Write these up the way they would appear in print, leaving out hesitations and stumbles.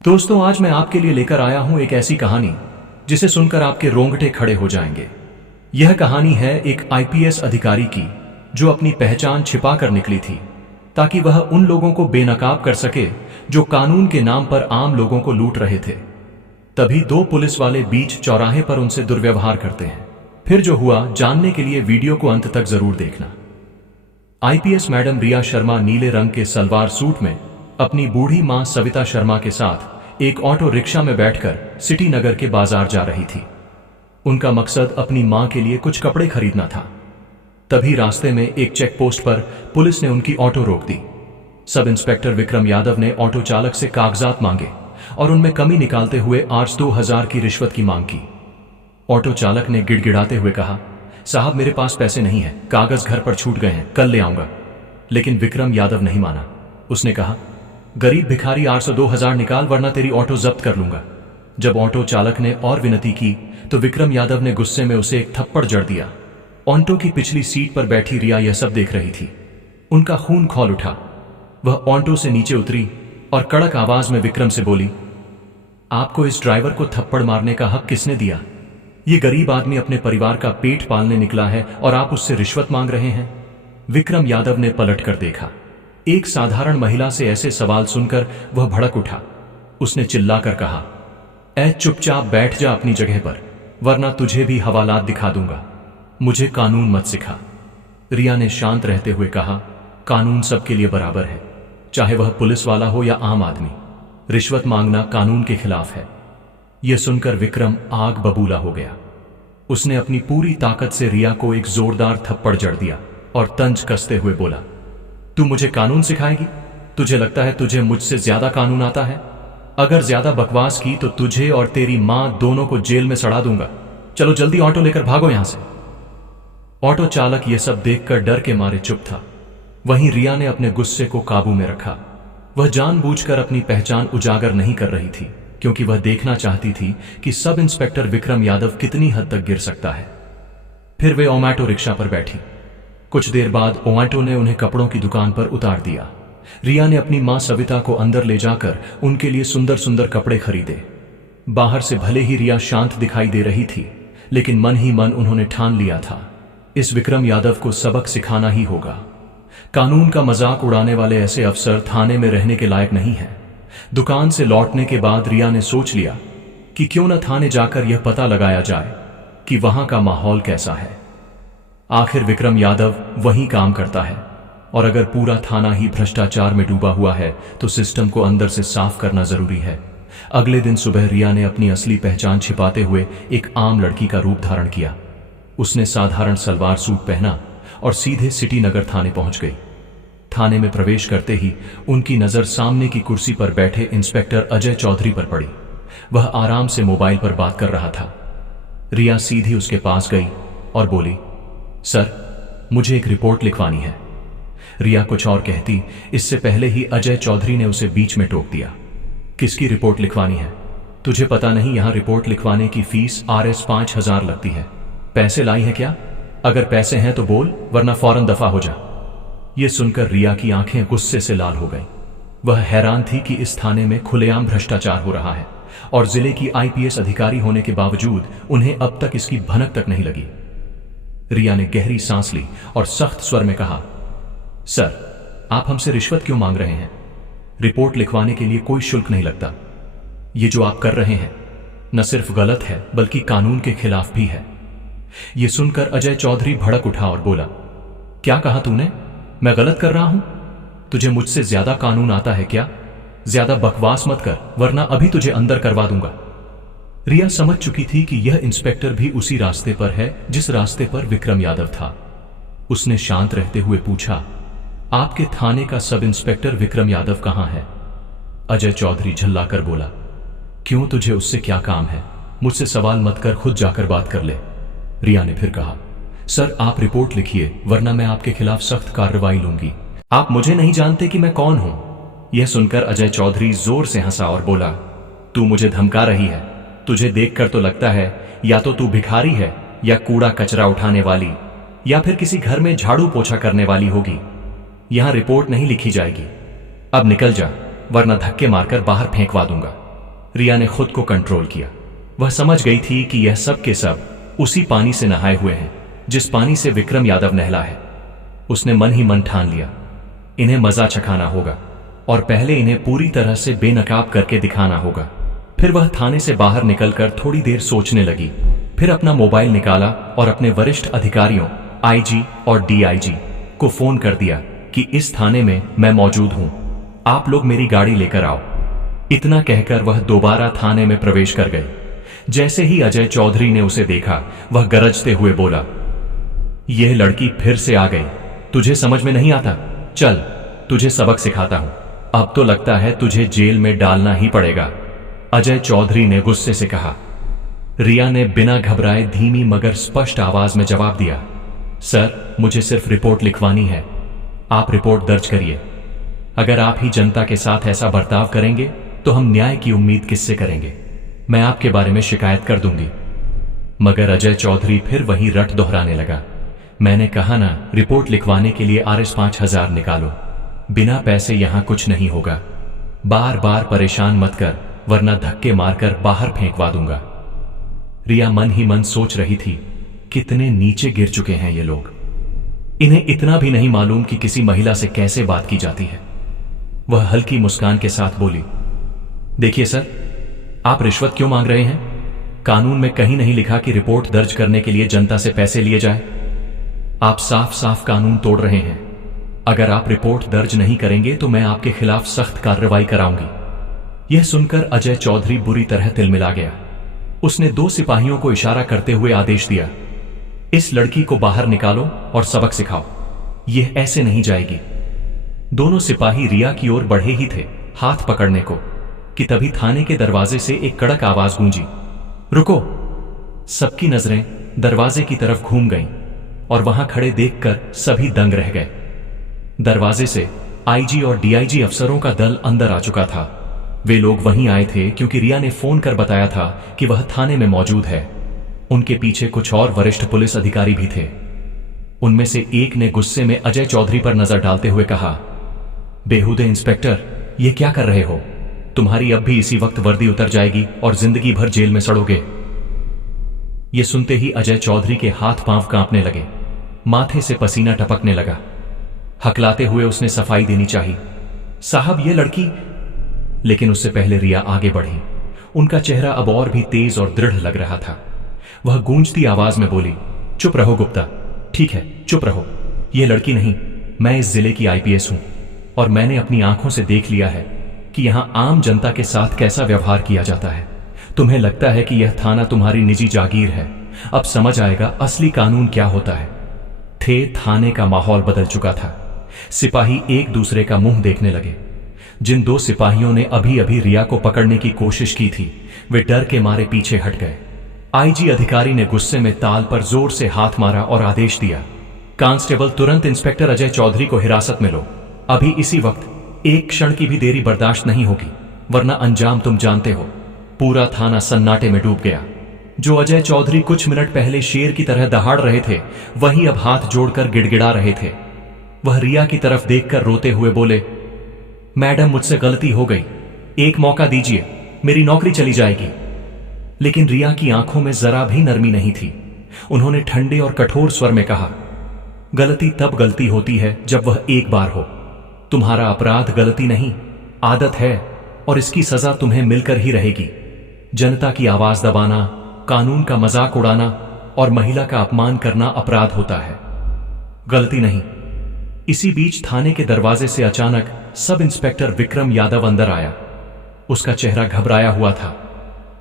दोस्तों, आज मैं आपके लिए लेकर आया हूं एक ऐसी कहानी जिसे सुनकर आपके रोंगटे खड़े हो जाएंगे। यह कहानी है एक आईपीएस अधिकारी की जो अपनी पहचान छिपाकर निकली थी ताकि वह उन लोगों को बेनकाब कर सके जो कानून के नाम पर आम लोगों को लूट रहे थे। तभी दो पुलिस वाले बीच चौराहे पर उनसे दुर्व्यवहार करते हैं। फिर जो हुआ जानने के लिए वीडियो को अंत तक जरूर देखना। आईपीएस मैडम रिया शर्मा नीले रंग के सलवार सूट में अपनी बूढ़ी मां सविता शर्मा के साथ एक ऑटो रिक्शा में बैठकर सिटी नगर के बाजार जा रही थी। उनका मकसद अपनी मां के लिए कुछ कपड़े खरीदना था। तभी रास्ते में एक चेक पोस्ट पर पुलिस ने उनकी ऑटो रोक दी। सब इंस्पेक्टर विक्रम यादव ने ऑटो चालक से कागजात मांगे और उनमें कमी निकालते हुए 8,2,000 की रिश्वत की मांग की। ऑटो चालक ने गिड़गिड़ाते हुए कहा, साहब मेरे पास पैसे नहीं है, कागज घर पर छूट गए हैं, कल ले आऊंगा। लेकिन विक्रम यादव नहीं माना। उसने कहा, गरीब भिखारी 802,000 निकाल वरना तेरी ऑटो जब्त कर लूंगा। जब ऑटो चालक ने और विनती की तो विक्रम यादव ने गुस्से में उसे एक थप्पड़ जड़ दिया। ऑटो की पिछली सीट पर बैठी रिया यह सब देख रही थी। उनका खून खौल उठा। वह ऑटो से नीचे उतरी और कड़क आवाज में विक्रम से बोली, आपको इस ड्राइवर को थप्पड़ मारने का हक किसने दिया? ये गरीब आदमी अपने परिवार का पेट पालने निकला है और आप उससे रिश्वत मांग रहे हैं। विक्रम यादव ने पलट कर देखा। एक साधारण महिला से ऐसे सवाल सुनकर वह भड़क उठा। उसने चिल्लाकर कहा, ऐ चुपचाप बैठ जा अपनी जगह पर, वरना तुझे भी हवालात दिखा दूंगा। मुझे कानून मत सिखा। रिया ने शांत रहते हुए कहा, कानून सबके लिए बराबर है, चाहे वह पुलिस वाला हो या आम आदमी। रिश्वत मांगना कानून के खिलाफ है। यह सुनकर विक्रम आग बबूला हो गया। उसने अपनी पूरी ताकत से रिया को एक जोरदार थप्पड़ जड़ दिया और तंज कसते हुए बोला, तू मुझे कानून सिखाएगी? तुझे लगता है तुझे मुझसे ज्यादा कानून आता है? अगर ज्यादा बकवास की तो तुझे और तेरी मां दोनों को जेल में सड़ा दूंगा। चलो जल्दी ऑटो लेकर भागो यहां से। ऑटो चालक यह सब देखकर डर के मारे चुप था। वहीं रिया ने अपने गुस्से को काबू में रखा। वह जानबूझकर अपनी पहचान उजागर नहीं कर रही थी, क्योंकि वह देखना चाहती थी कि सब इंस्पेक्टर विक्रम यादव कितनी हद तक गिर सकता है। फिर वे ऑटो रिक्शा पर बैठी। कुछ देर बाद ऑटो ने उन्हें कपड़ों की दुकान पर उतार दिया। रिया ने अपनी मां सविता को अंदर ले जाकर उनके लिए सुंदर सुंदर कपड़े खरीदे। बाहर से भले ही रिया शांत दिखाई दे रही थी, लेकिन मन ही मन उन्होंने ठान लिया था, इस विक्रम यादव को सबक सिखाना ही होगा। कानून का मजाक उड़ाने वाले ऐसे अफसर थाने में रहने के लायक नहीं है। दुकान से लौटने के बाद रिया ने सोच लिया कि क्यों न थाने जाकर यह पता लगाया जाए कि वहां का माहौल कैसा है। आखिर विक्रम यादव वहीं काम करता है, और अगर पूरा थाना ही भ्रष्टाचार में डूबा हुआ है तो सिस्टम को अंदर से साफ करना जरूरी है। अगले दिन सुबह रिया ने अपनी असली पहचान छिपाते हुए एक आम लड़की का रूप धारण किया। उसने साधारण सलवार सूट पहना और सीधे सिटी नगर थाने पहुंच गई। थाने में प्रवेश करते ही उनकी नजर सामने की कुर्सी पर बैठे इंस्पेक्टर अजय चौधरी पर पड़ी। वह आराम से मोबाइल पर बात कर रहा था। रिया सीधी उसके पास गई और बोली, सर मुझे एक रिपोर्ट लिखवानी है। रिया कुछ और कहती, इससे पहले ही अजय चौधरी ने उसे बीच में टोक दिया। किसकी रिपोर्ट लिखवानी है? तुझे पता नहीं यहां रिपोर्ट लिखवाने की फीस RS 5,000 लगती है। पैसे लाई है क्या? अगर पैसे हैं तो बोल, वरना फौरन दफा हो जा। यह सुनकर रिया की आंखें गुस्से से लाल हो गईं। वह हैरान थी कि इस थाने में खुलेआम भ्रष्टाचार हो रहा है और जिले की आईपीएस अधिकारी होने के बावजूद उन्हें अब तक इसकी भनक तक नहीं लगी। रिया ने गहरी सांस ली और सख्त स्वर में कहा, सर आप हमसे रिश्वत क्यों मांग रहे हैं? रिपोर्ट लिखवाने के लिए कोई शुल्क नहीं लगता। ये जो आप कर रहे हैं न सिर्फ गलत है बल्कि कानून के खिलाफ भी है। यह सुनकर अजय चौधरी भड़क उठा और बोला, क्या कहा तूने? मैं गलत कर रहा हूं? तुझे मुझसे ज्यादा कानून आता है क्या? ज्यादा बकवास मत कर, वरना अभी तुझे अंदर करवा दूंगा। रिया समझ चुकी थी कि यह इंस्पेक्टर भी उसी रास्ते पर है जिस रास्ते पर विक्रम यादव था। उसने शांत रहते हुए पूछा, आपके थाने का सब इंस्पेक्टर विक्रम यादव कहां है? अजय चौधरी झल्लाकर बोला, क्यों, तुझे उससे क्या काम है? मुझसे सवाल मत कर, खुद जाकर बात कर ले। रिया ने फिर कहा, सर आप रिपोर्ट लिखिए, वरना मैं आपके खिलाफ सख्त कार्रवाई लूंगी। आप मुझे नहीं जानते कि मैं कौन हूं? यह सुनकर अजय चौधरी जोर से हंसा और बोला, तू मुझे धमका रही है? तुझे देखकर तो लगता है या तो तू भिखारी है या कूड़ा कचरा उठाने वाली या फिर किसी घर में झाड़ू पोछा करने वाली होगी। यहां रिपोर्ट नहीं लिखी जाएगी। अब निकल जा, वरना धक्के मारकर बाहर फेंकवा दूंगा। रिया ने खुद को कंट्रोल किया। वह समझ गई थी कि यह सब के सब उसी पानी से नहाए हुए हैं जिस पानी से विक्रम यादव नहला है। उसने मन ही मन ठान लिया, इन्हें मजा चखाना होगा और पहले इन्हें पूरी तरह से बेनकाब करके दिखाना होगा। फिर वह थाने से बाहर निकलकर थोड़ी देर सोचने लगी। फिर अपना मोबाइल निकाला और अपने वरिष्ठ अधिकारियों आईजी और डीआईजी को फोन कर दिया कि इस थाने में मैं मौजूद हूं, आप लोग मेरी गाड़ी लेकर आओ। इतना कहकर वह दोबारा थाने में प्रवेश कर गए। जैसे ही अजय चौधरी ने उसे देखा, वह गरजते हुए बोला, यह लड़की फिर से आ गई, तुझे समझ में नहीं आता? चल तुझे सबक सिखाता हूं। अब तो लगता है तुझे जेल में डालना ही पड़ेगा, अजय चौधरी ने गुस्से से कहा। रिया ने बिना घबराए धीमी मगर स्पष्ट आवाज में जवाब दिया, सर मुझे सिर्फ रिपोर्ट लिखवानी है, आप रिपोर्ट दर्ज करिए। अगर आप ही जनता के साथ ऐसा बर्ताव करेंगे तो हम न्याय की उम्मीद किससे करेंगे? मैं आपके बारे में शिकायत कर दूंगी। मगर अजय चौधरी फिर वही रट दोहराने लगा, मैंने कहा ना, रिपोर्ट लिखवाने के लिए RS 5000 निकालो, बिना पैसे यहां कुछ नहीं होगा। बार बार परेशान मत कर, वरना धक्के मारकर बाहर फेंकवा दूंगा। रिया मन ही मन सोच रही थी, कितने नीचे गिर चुके हैं ये लोग, इन्हें इतना भी नहीं मालूम कि किसी महिला से कैसे बात की जाती है। वह हल्की मुस्कान के साथ बोली, देखिए सर, आप रिश्वत क्यों मांग रहे हैं? कानून में कहीं नहीं लिखा कि रिपोर्ट दर्ज करने के लिए जनता से पैसे लिए जाए। आप साफ साफ कानून तोड़ रहे हैं। अगर आप रिपोर्ट दर्ज नहीं करेंगे तो मैं आपके खिलाफ सख्त कार्रवाई कराऊंगी। यह सुनकर अजय चौधरी बुरी तरह तिलमिला गया। उसने 2 सिपाहियों को इशारा करते हुए आदेश दिया, इस लड़की को बाहर निकालो और सबक सिखाओ, यह ऐसे नहीं जाएगी। दोनों सिपाही रिया की ओर बढ़े ही थे हाथ पकड़ने को कि तभी थाने के दरवाजे से एक कड़क आवाज गूंजी, रुको। सबकी नजरें दरवाजे की तरफ घूम गईं और वहां खड़े देखकर सभी दंग रह गए। दरवाजे से आईजी और डीआईजी अफसरों का दल अंदर आ चुका था। वे लोग वहीं आए थे क्योंकि रिया ने फोन कर बताया था कि वह थाने में मौजूद है। उनके पीछे कुछ और वरिष्ठ पुलिस अधिकारी भी थे। उनमें से एक ने गुस्से में अजय चौधरी पर नजर डालते हुए कहा, बेहुदे इंस्पेक्टर, ये क्या कर रहे हो? तुम्हारी अब भी इसी वक्त वर्दी उतर जाएगी और जिंदगी भर जेल में सड़ोगे। ये सुनते ही अजय चौधरी के हाथ पांव कांपने लगे, माथे से पसीना टपकने लगा। हकलाते हुए उसने सफाई देनी चाहिए, साहब ये लड़की। लेकिन उससे पहले रिया आगे बढ़ी। उनका चेहरा अब और भी तेज और दृढ़ लग रहा था। वह गूंजती आवाज में बोली, चुप रहो गुप्ता, ठीक है चुप रहो। यह लड़की नहीं, मैं इस जिले की आईपीएस हूं और मैंने अपनी आंखों से देख लिया है कि यहां आम जनता के साथ कैसा व्यवहार किया जाता है। तुम्हें लगता है कि यह थाना तुम्हारी निजी जागीर है, अब समझ आएगा असली कानून क्या होता है। थाने का माहौल बदल चुका था। सिपाही एक दूसरे का मुंह देखने लगे। जिन 2 सिपाहियों ने अभी अभी रिया को पकड़ने की कोशिश की थी, वे डर के मारे पीछे हट गए। आईजी अधिकारी ने गुस्से में ताल पर जोर से हाथ मारा और आदेश दिया, कांस्टेबल तुरंत इंस्पेक्टर अजय चौधरी को हिरासत में लो, अभी इसी वक्त। एक क्षण की भी देरी बर्दाश्त नहीं होगी, वरना अंजाम तुम जानते हो। पूरा थाना सन्नाटे में डूब गया। जो अजय चौधरी कुछ मिनट पहले शेर की तरह दहाड़ रहे थे, वही अब हाथ जोड़कर गिड़गिड़ा रहे थे। वह रिया की तरफ देखकर रोते हुए बोले, मैडम मुझसे गलती हो गई, एक मौका दीजिए, मेरी नौकरी चली जाएगी। लेकिन रिया की आंखों में जरा भी नरमी नहीं थी। उन्होंने ठंडे और कठोर स्वर में कहा, गलती तब गलती होती है जब वह एक बार हो। तुम्हारा अपराध गलती नहीं, आदत है और इसकी सजा तुम्हें मिलकर ही रहेगी। जनता की आवाज दबाना, कानून का मजाक उड़ाना और महिला का अपमान करना अपराध होता है, गलती नहीं। इसी बीच थाने के दरवाजे से अचानक सब इंस्पेक्टर विक्रम यादव अंदर आया। उसका चेहरा घबराया हुआ था।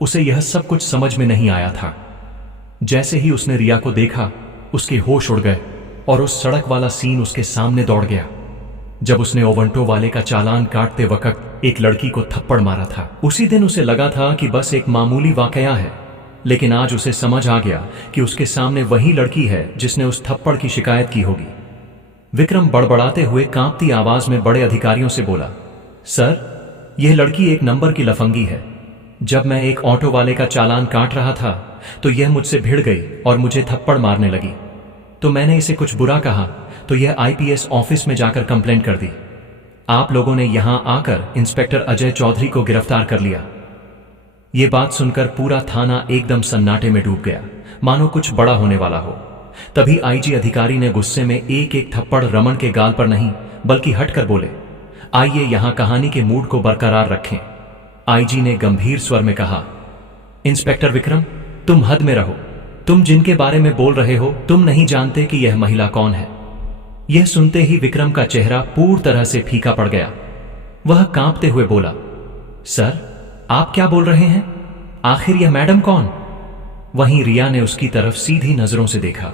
उसे यह सब कुछ समझ में नहीं आया था। जैसे ही उसने रिया को देखा, उसके होश उड़ गए और उस सड़क वाला सीन उसके सामने दौड़ गया जब उसने ओवंटो वाले का चालान काटते वक्त एक लड़की को थप्पड़ मारा था। उसी दिन उसे लगा था कि बस एक मामूली वाकया है, लेकिन आज उसे समझ आ गया कि उसके सामने वही लड़की है जिसने उस थप्पड़ की शिकायत की होगी। विक्रम बड़बड़ाते हुए कांपती आवाज में बड़े अधिकारियों से बोला, सर, यह लड़की एक नंबर की लफंगी है। जब मैं एक ऑटो वाले का चालान काट रहा था तो यह मुझसे भिड़ गई और मुझे थप्पड़ मारने लगी। तो मैंने इसे कुछ बुरा कहा तो यह आईपीएस ऑफिस में जाकर कंप्लेंट कर दी। आप लोगों ने यहां आकर इंस्पेक्टर अजय चौधरी को गिरफ्तार कर लिया। ये बात सुनकर पूरा थाना एकदम सन्नाटे में डूब गया, मानो कुछ बड़ा होने वाला हो। तभी आईजी अधिकारी ने गुस्से में एक एक थप्पड़ रमन के गाल पर नहीं बल्कि हटकर बोले, आइए यहां कहानी के मूड को बरकरार रखें। आईजी ने गंभीर स्वर में कहा, इंस्पेक्टर विक्रम, तुम हद में रहो। तुम जिनके बारे में बोल रहे हो, तुम नहीं जानते कि यह महिला कौन है। यह सुनते ही विक्रम का चेहरा पूरी तरह से फीका पड़ गया। वह कांपते हुए बोला, सर, आप क्या बोल रहे हैं? आखिर यह मैडम कौन? वहीं रिया ने उसकी तरफ सीधी नजरों से देखा।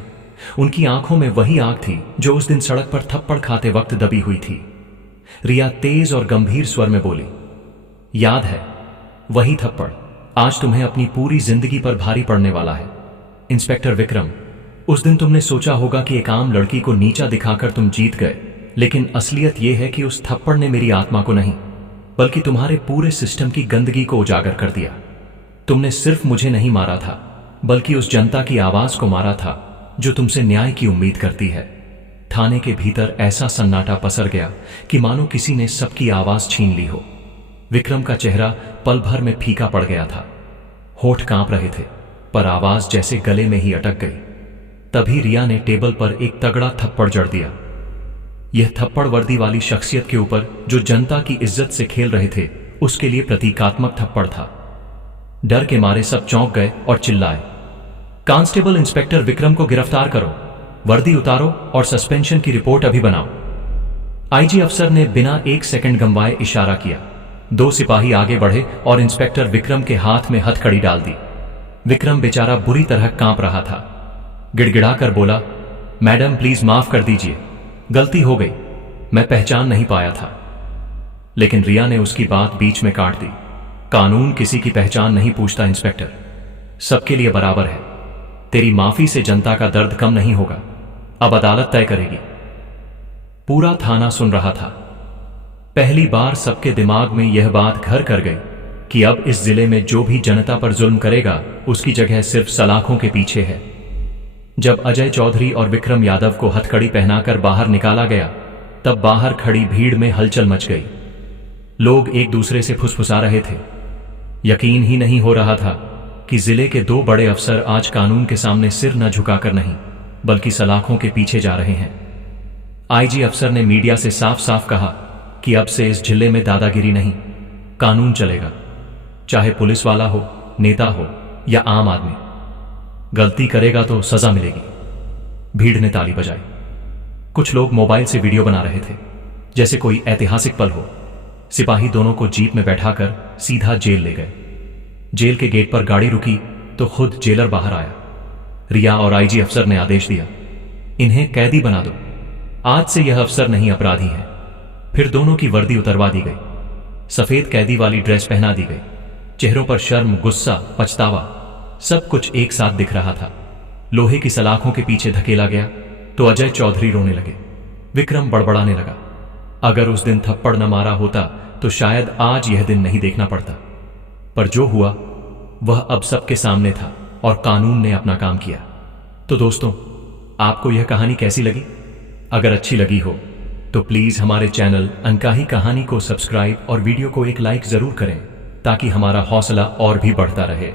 उनकी आंखों में वही आग थी जो उस दिन सड़क पर थप्पड़ खाते वक्त दबी हुई थी। रिया तेज और गंभीर स्वर में बोली, याद है वही थप्पड़, आज तुम्हें अपनी पूरी जिंदगी पर भारी पड़ने वाला है। इंस्पेक्टर विक्रम, उस दिन तुमने सोचा होगा कि एक आम लड़की को नीचा दिखाकर तुम जीत गए, लेकिन असलियत यह है कि उस थप्पड़ ने मेरी आत्मा को नहीं बल्कि तुम्हारे पूरे सिस्टम की गंदगी को उजागर कर दिया। तुमने सिर्फ मुझे नहीं मारा था बल्कि उस जनता की आवाज को मारा था जो तुमसे न्याय की उम्मीद करती है। थाने के भीतर ऐसा सन्नाटा पसर गया कि मानो किसी ने सबकी आवाज छीन ली हो। विक्रम का चेहरा पल भर में फीका पड़ गया था। होठ कांप रहे थे पर आवाज जैसे गले में ही अटक गई। तभी रिया ने टेबल पर एक तगड़ा थप्पड़ जड़ दिया। यह थप्पड़ वर्दी वाली शख्सियत के ऊपर जो जनता की इज्जत से खेल रहे थे उसके लिए प्रतीकात्मक थप्पड़ था। डर के मारे सब चौंक गए और चिल्लाए, कांस्टेबल इंस्पेक्टर विक्रम को गिरफ्तार करो, वर्दी उतारो और सस्पेंशन की रिपोर्ट अभी बनाओ। आईजी अफसर ने बिना एक सेकंड गंवाए इशारा किया। 2 सिपाही आगे बढ़े और इंस्पेक्टर विक्रम के हाथ में हथकड़ी डाल दी। विक्रम बेचारा बुरी तरह कांप रहा था। गिड़गिड़ाकर बोला, मैडम प्लीज माफ कर दीजिए, गलती हो गई, मैं पहचान नहीं पाया था। लेकिन रिया ने उसकी बात बीच में काट दी। कानून किसी की पहचान नहीं पूछता इंस्पेक्टर, सबके लिए बराबर है। तेरी माफी से जनता का दर्द कम नहीं होगा, अब अदालत तय करेगी। पूरा थाना सुन रहा था। पहली बार सबके दिमाग में यह बात घर कर गई कि अब इस जिले में जो भी जनता पर जुल्म करेगा उसकी जगह सिर्फ सलाखों के पीछे है। जब अजय चौधरी और विक्रम यादव को हथकड़ी पहनाकर बाहर निकाला गया तब बाहर खड़ी भीड़ में हलचल मच गई। लोग एक दूसरे से फुसफुसा रहे थे। यकीन ही नहीं हो रहा था कि जिले के 2 बड़े अफसर आज कानून के सामने सिर न झुकाकर नहीं बल्कि सलाखों के पीछे जा रहे हैं। आईजी अफसर ने मीडिया से साफ साफ कहा कि अब से इस जिले में दादागिरी नहीं, कानून चलेगा, चाहे पुलिस वाला हो, नेता हो या आम आदमी। गलती करेगा तो सजा मिलेगी। भीड़ ने ताली बजाई। कुछ लोग मोबाइल से वीडियो बना रहे थे जैसे कोई ऐतिहासिक पल हो। सिपाही दोनों को जीप में बैठाकर सीधा जेल ले गए। जेल के गेट पर गाड़ी रुकी तो खुद जेलर बाहर आया। रिया और आईजी अफसर ने आदेश दिया, इन्हें कैदी बना दो, आज से यह अफसर नहीं अपराधी है। फिर दोनों की वर्दी उतरवा दी गई, सफेद कैदी वाली ड्रेस पहना दी गई। चेहरों पर शर्म, गुस्सा, पछतावा सब कुछ एक साथ दिख रहा था। लोहे की सलाखों के पीछे धकेला गया तो अजय चौधरी रोने लगे। विक्रम बड़बड़ाने लगा, अगर उस दिन थप्पड़ न मारा होता तो शायद आज यह दिन नहीं देखना पड़ता। पर जो हुआ वह अब सबके सामने था और कानून ने अपना काम किया। तो दोस्तों, आपको यह कहानी कैसी लगी? अगर अच्छी लगी हो तो प्लीज हमारे चैनल अनकाही कहानी को सब्सक्राइब और वीडियो को एक लाइक जरूर करें ताकि हमारा हौसला और भी बढ़ता रहे।